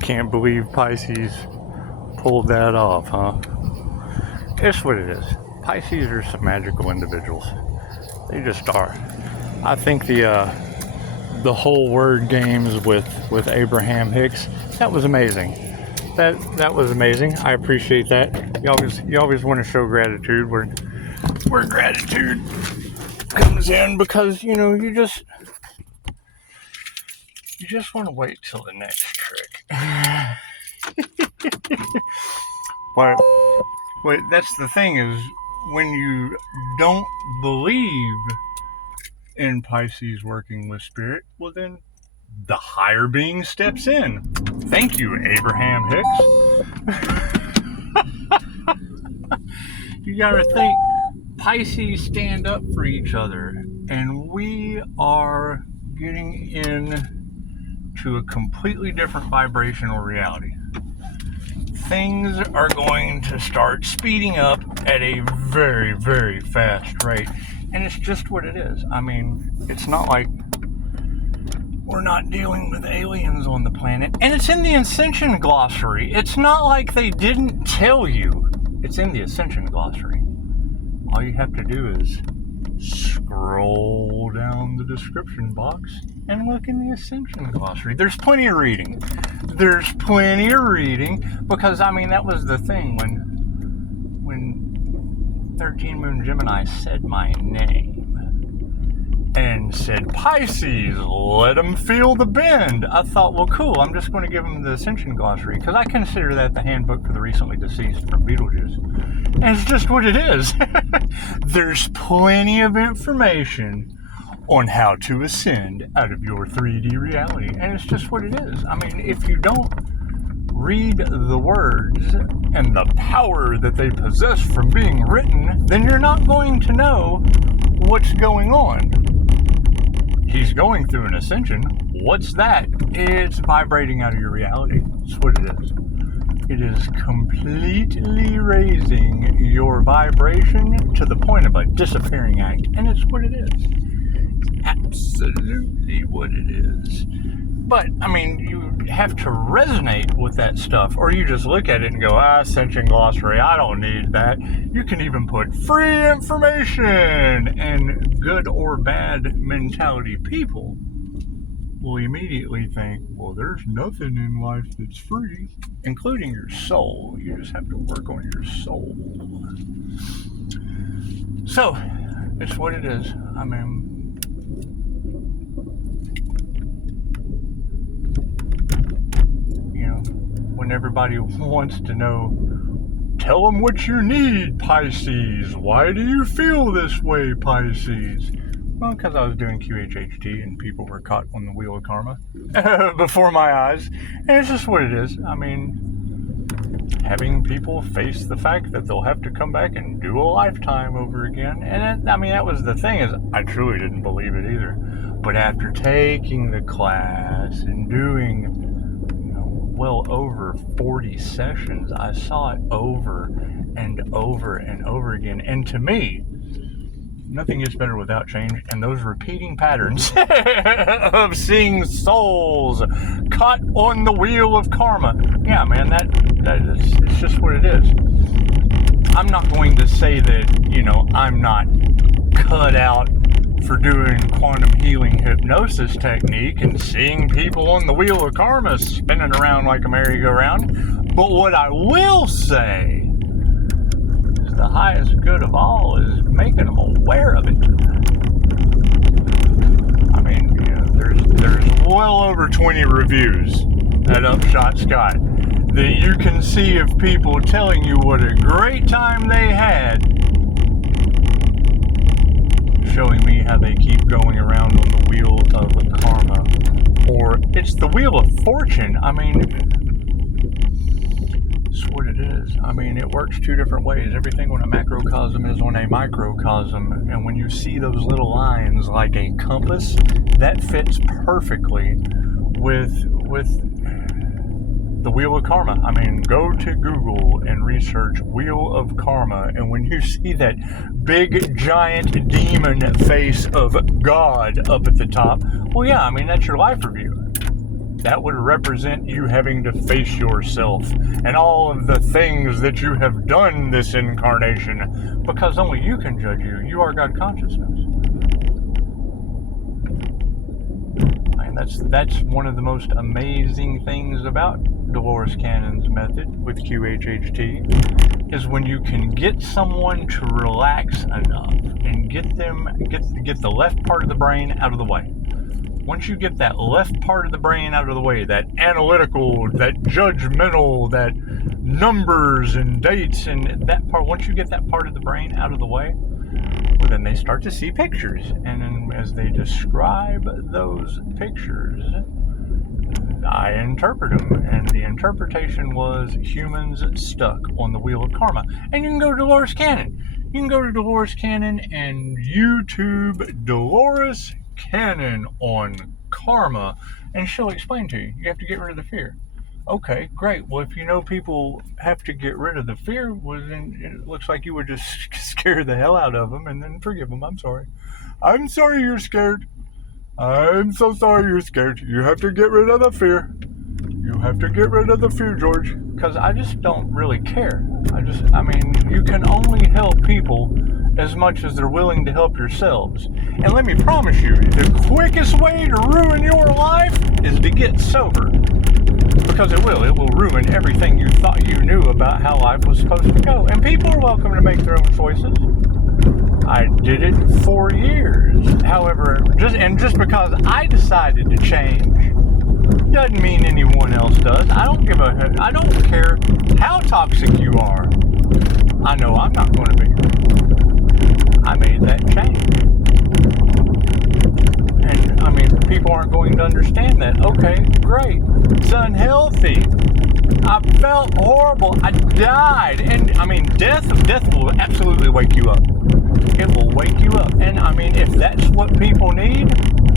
Can't believe Pisces pulled that off, huh? It's what it is. Pisces are some magical individuals. They just are. I think the whole word games with Abraham Hicks, that was amazing. That was amazing. I appreciate that. You always want to show gratitude where gratitude comes in, because you just want to wait till the next trick. But that's the thing, is when you don't believe in Pisces working with spirit, well then the higher being steps in. Thank you, Abraham Hicks. You gotta think, Pisces stand up for each other, and we are getting into a completely different vibrational reality. Things are going to start speeding up at a very, very fast rate. And it's just what it is. I mean, it's not like we're not dealing with aliens on the planet. And it's in the Ascension Glossary. It's not like they didn't tell you. It's in the Ascension Glossary. All you have to do is scroll down the description box and look in the Ascension Glossary. There's plenty of reading. Because, I mean, that was the thing when 13 Moon Gemini said my name and said, Pisces, let them feel the bend. I thought, well, cool, I'm just going to give them the Ascension Glossary, because I consider that the handbook for the recently deceased from Beetlejuice. And it's just what it is. There's plenty of information on how to ascend out of your 3D reality. And it's just what it is. I mean, if you don't read the words and the power that they possess from being written, then you're not going to know what's going on. He's going through an ascension. What's that? It's vibrating out of your reality. That's what it is. It is completely raising your vibration to the point of a disappearing act. And it's what it is. It's absolutely what it is. But, I mean, you have to resonate with that stuff, or you just look at it and go, Ascension Glossary, I don't need that. You can even put free information, and good or bad mentality people will immediately think, well, there's nothing in life that's free, including your soul. You just have to work on your soul. So, it's what it is. I mean, when everybody wants to know, tell them what you need, Pisces. Why do you feel this way, Pisces? Well, because I was doing QHHT and people were caught on the wheel of karma before my eyes. And it's just what it is. I mean, having people face the fact that they'll have to come back and do a lifetime over again. And that was the thing, is I truly didn't believe it either. But after taking the class and doing well over 40 sessions, I saw it over and over and over again. And to me, nothing is better without change. And those repeating patterns of seeing souls caught on the wheel of karma. Yeah, man, that is, it's just what it is. I'm not going to say that, I'm not cut out for doing quantum healing hypnosis technique and seeing people on the wheel of karma spinning around like a merry-go-round. But what I will say is the highest good of all is making them aware of it. I mean, there's well over 20 reviews at Upshot Scott that you can see of people telling you what a great time they had, showing me how they keep going around on the wheel of karma. Or it's the wheel of fortune. I mean, it's what it is. I mean, it works two different ways. Everything on a macrocosm is on a microcosm. And when you see those little lines like a compass, that fits perfectly with the wheel of karma. I mean, go to Google and research wheel of karma, and when you see that big giant demon face of God up at the top, well, yeah, I mean, that's your life review. that would represent you having to face yourself and all of the things that you have done this incarnation, because only you can judge you. You are God consciousness. And that's one of the most amazing things about Dolores Cannon's method with QHHT, is when you can get someone to relax enough and get the left part of the brain out of the way. Once you get that left part of the brain out of the way, that analytical, that judgmental, that numbers and dates and that part, once you get that part of the brain out of the way, well, then they start to see pictures. And then as they describe those pictures, I interpret them. And the interpretation was humans stuck on the wheel of karma. And you can go to Dolores Cannon. You can go to Dolores Cannon and YouTube Dolores Cannon on karma, and she'll explain to you. You have to get rid of the fear. Okay, great. Well, if you know people have to get rid of the fear, well, then it looks like you would just scare the hell out of them and then forgive them. I'm sorry. I'm sorry you're scared. I'm so sorry you're scared. You have to get rid of the fear. You have to get rid of the fear, George. Because I just don't really care. I mean, you can only help people as much as they're willing to help yourselves. And let me promise you, the quickest way to ruin your life is to get sober. Because it will ruin everything you thought you knew about how life was supposed to go. And people are welcome to make their own choices. I did it for years. However, just because I decided to change doesn't mean anyone else does. I don't care how toxic you are. I know I'm not going to be. I made that change. And I mean, people aren't going to understand that. Okay, great. It's unhealthy. I felt horrible. I died. And I mean, death will absolutely wake you up. It will wake you up. And I mean, if that's what people need,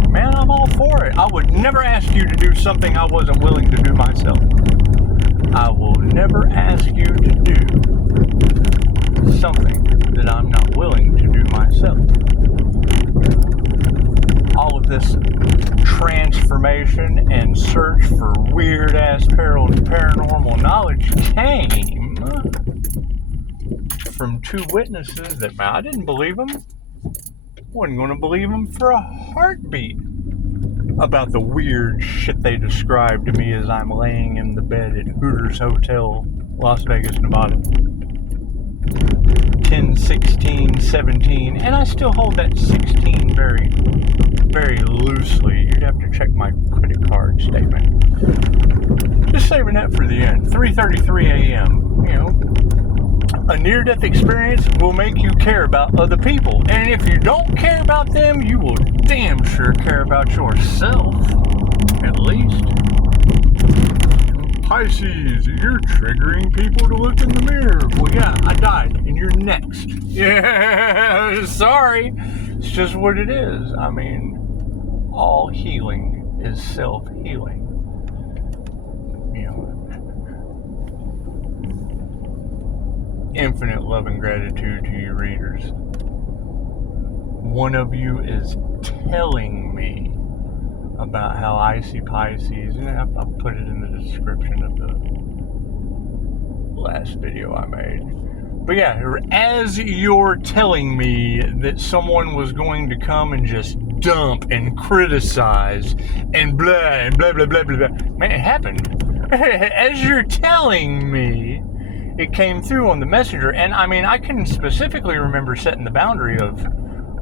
man, I'm all for it. I would never ask you to do something I wasn't willing to do myself. I will never ask you to do something that I'm not willing to do myself. All of this transformation and search for weird-ass paranormal knowledge came from two witnesses that I didn't believe them. Wasn't going to believe them for a heartbeat about the weird shit they described to me as I'm laying in the bed at Hooters Hotel, Las Vegas, Nevada. 10/16/17, and I still hold that 16 very, very loosely. You'd have to check my credit card statement. Just saving that for the end. 3:33 a.m. You know, a near-death experience will make you care about other people, and if you don't care about them, you will damn sure care about yourself, at least. Pisces, you're triggering people to look in the mirror. Well, yeah, I died, and you're next. Yeah, sorry. It's just what it is. I mean, all healing is self-healing. You know, infinite love and gratitude to you readers. One of you is telling me about how I see Pisces, and I'll put it in the description of the last video I made. But yeah, as you're telling me that someone was going to come and just dump and criticize and blah and blah blah blah blah blah, man, it happened. As you're telling me, it came through on the messenger, and I mean, I can specifically remember setting the boundary of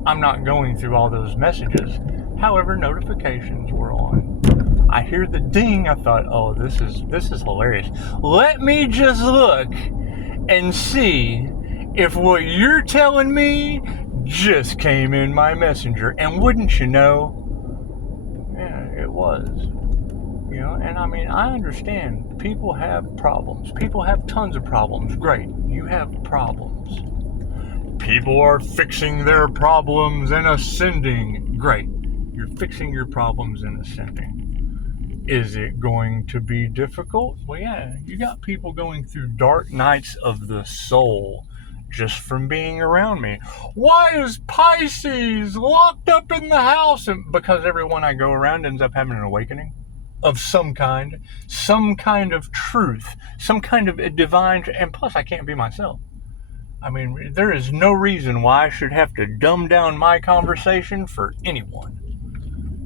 I'm not going through all those messages. However, notifications were on. I hear the ding. I thought, oh, this is hilarious. Let me just look and see if what you're telling me just came in my messenger. And wouldn't you know, yeah, it was. You know, and I mean, I understand people have problems. People have tons of problems. Great, you have problems. People are fixing their problems and ascending. Great. You're fixing your problems and ascending. Is it going to be difficult? Well, yeah, you got people going through dark nights of the soul just from being around me. Why is Pisces locked up in the house? And because everyone I go around ends up having an awakening. of some kind of truth, some kind of divine, and plus I can't be myself. I mean, there is no reason why I should have to dumb down my conversation for anyone.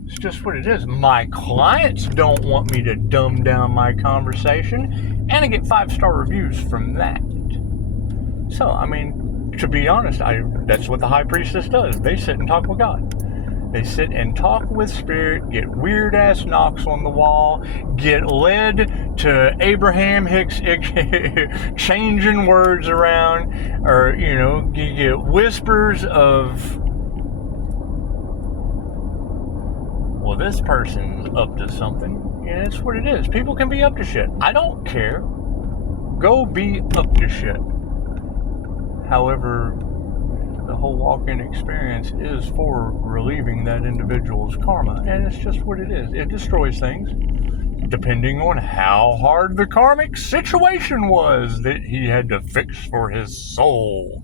It's just what it is. My clients don't want me to dumb down my conversation, and I get 5-star reviews from that. So, I mean, to be honest, that's what the high priestess does. They sit and talk with God. They sit and talk with spirit, get weird-ass knocks on the wall, get led to Abraham Hicks changing words around, or, you get whispers of, well, this person's up to something. Yeah, that's what it is. People can be up to shit. I don't care. Go be up to shit. However, the whole walk-in experience is for relieving that individual's karma, and it's just what it is. It destroys things depending on how hard the karmic situation was that he had to fix for his soul.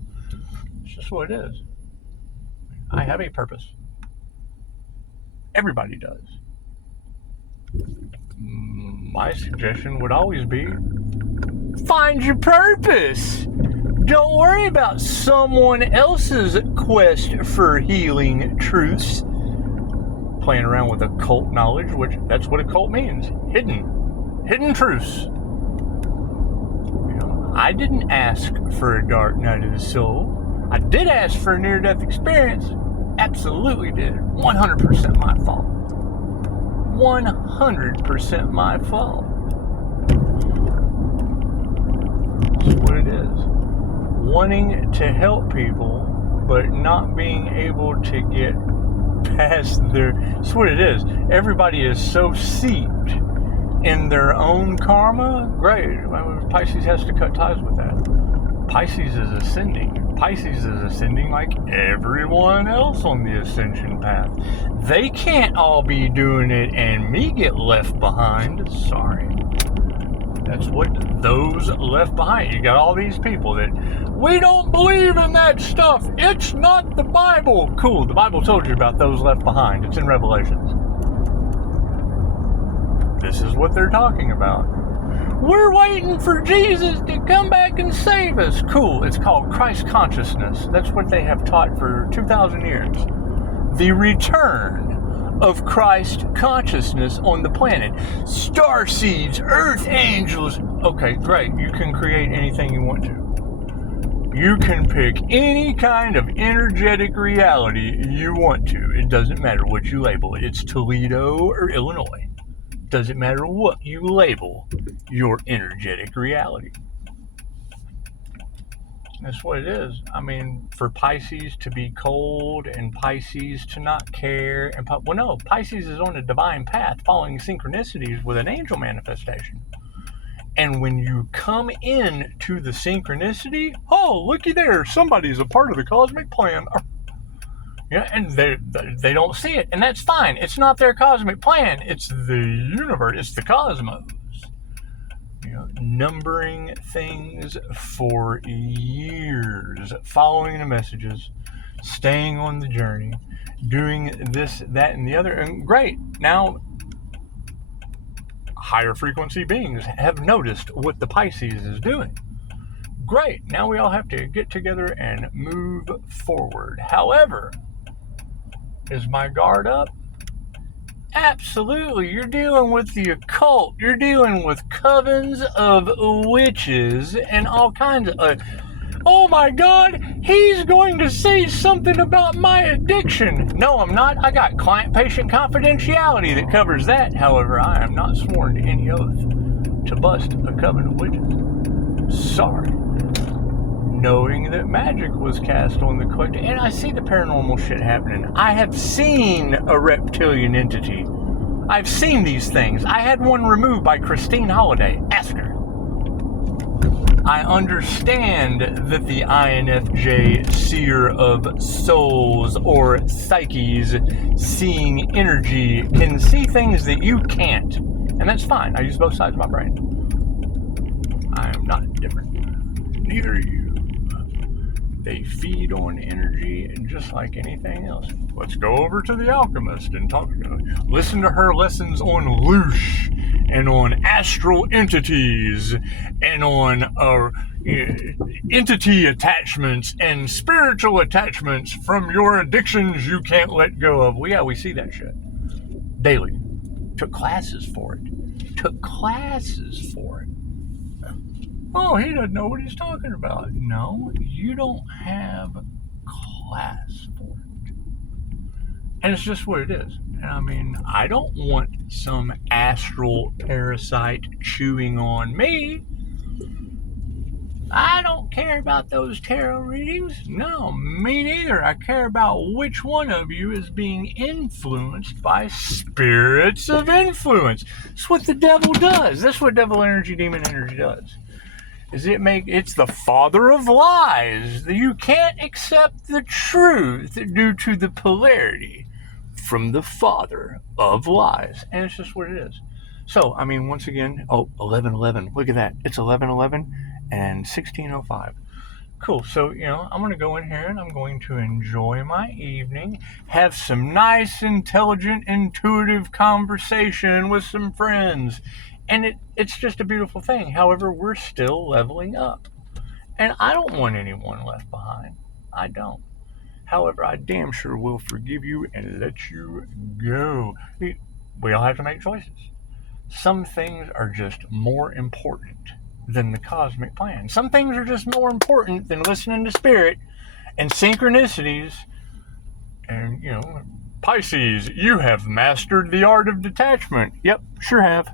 It's just what it is. I have a purpose. Everybody does. My suggestion would always be, find your purpose. Don't worry about someone else's quest for healing truths. Playing around with occult knowledge, which that's what occult means. Hidden truths. I didn't ask for a dark night of the soul. I did ask for a near-death experience. Absolutely did. 100% my fault. 100% my fault. That's what it is. Wanting to help people, but not being able to get past that's what it is. Everybody is so seeped in their own karma. Great. Pisces has to cut ties with that. Pisces is ascending. Pisces is ascending like everyone else on the ascension path. They can't all be doing it and me get left behind. Sorry. That's what those left behind. You got all these people that, we don't believe in that stuff. It's not the Bible. Cool. The Bible told you about those left behind. It's in Revelations. This is what they're talking about. We're waiting for Jesus to come back and save us. Cool. It's called Christ consciousness. That's what they have taught for 2,000 years. The return of Christ consciousness on the planet. Star seeds, earth angels. Okay, great. You can create anything you want to. You can pick any kind of energetic reality you want to. It doesn't matter what you label it. It's Toledo or Illinois. Doesn't matter what you label your energetic reality. That's what it is. I mean, for Pisces to be cold and Pisces to not care, and well, no, Pisces is on a divine path, following synchronicities with an angel manifestation. And when you come in to the synchronicity, oh, looky there, somebody's a part of the cosmic plan. Yeah, and they don't see it, and that's fine. It's not their cosmic plan. It's the universe. It's the cosmos. Numbering things for years, following the messages, staying on the journey, doing this, that, and the other. And great. Now, higher frequency beings have noticed what the Pisces is doing. Great. Now we all have to get together and move forward. However, is my guard up? Absolutely. You're dealing with the occult. You're dealing with covens of witches and all kinds of... oh my God, he's going to say something about my addiction. No, I'm not. I got client-patient confidentiality that covers that. However, I am not sworn to any oath to bust a coven of witches. Sorry. Knowing that magic was cast on the collective, and I see the paranormal shit happening. I have seen a reptilian entity. I've seen these things. I had one removed by Christine Holliday. Ask her. I understand that the INFJ seer of souls or psyches, seeing energy, can see things that you can't. And that's fine. I use both sides of my brain. I am not different. Neither are you. They feed on energy just like anything else. Let's go over to the alchemist and listen to her lessons on Loosh and on astral entities and on entity attachments and spiritual attachments from your addictions you can't let go of. Well, yeah, we see that shit daily. Took classes for it. Oh, he doesn't know what he's talking about. No, you don't have class for it. And it's just what it is. And I mean, I don't want some astral parasite chewing on me. I don't care about those tarot readings. No, me neither. I care about which one of you is being influenced by spirits of influence. That's what the devil does. That's what devil energy, demon energy does. It's the father of lies. You can't accept the truth due to the polarity from the father of lies. And it's just what it is. So, I mean, once again, 11:11. Look at that. It's 11:11 and 16:05. Cool. So, I'm going to go in here and I'm going to enjoy my evening, have some nice, intelligent, intuitive conversation with some friends. And it's just a beautiful thing. However, we're still leveling up. And I don't want anyone left behind. I don't. However, I damn sure will forgive you and let you go. We all have to make choices. Some things are just more important than the cosmic plan. Some things are just more important than listening to spirit and synchronicities. And, Pisces, you have mastered the art of detachment. Yep, sure have.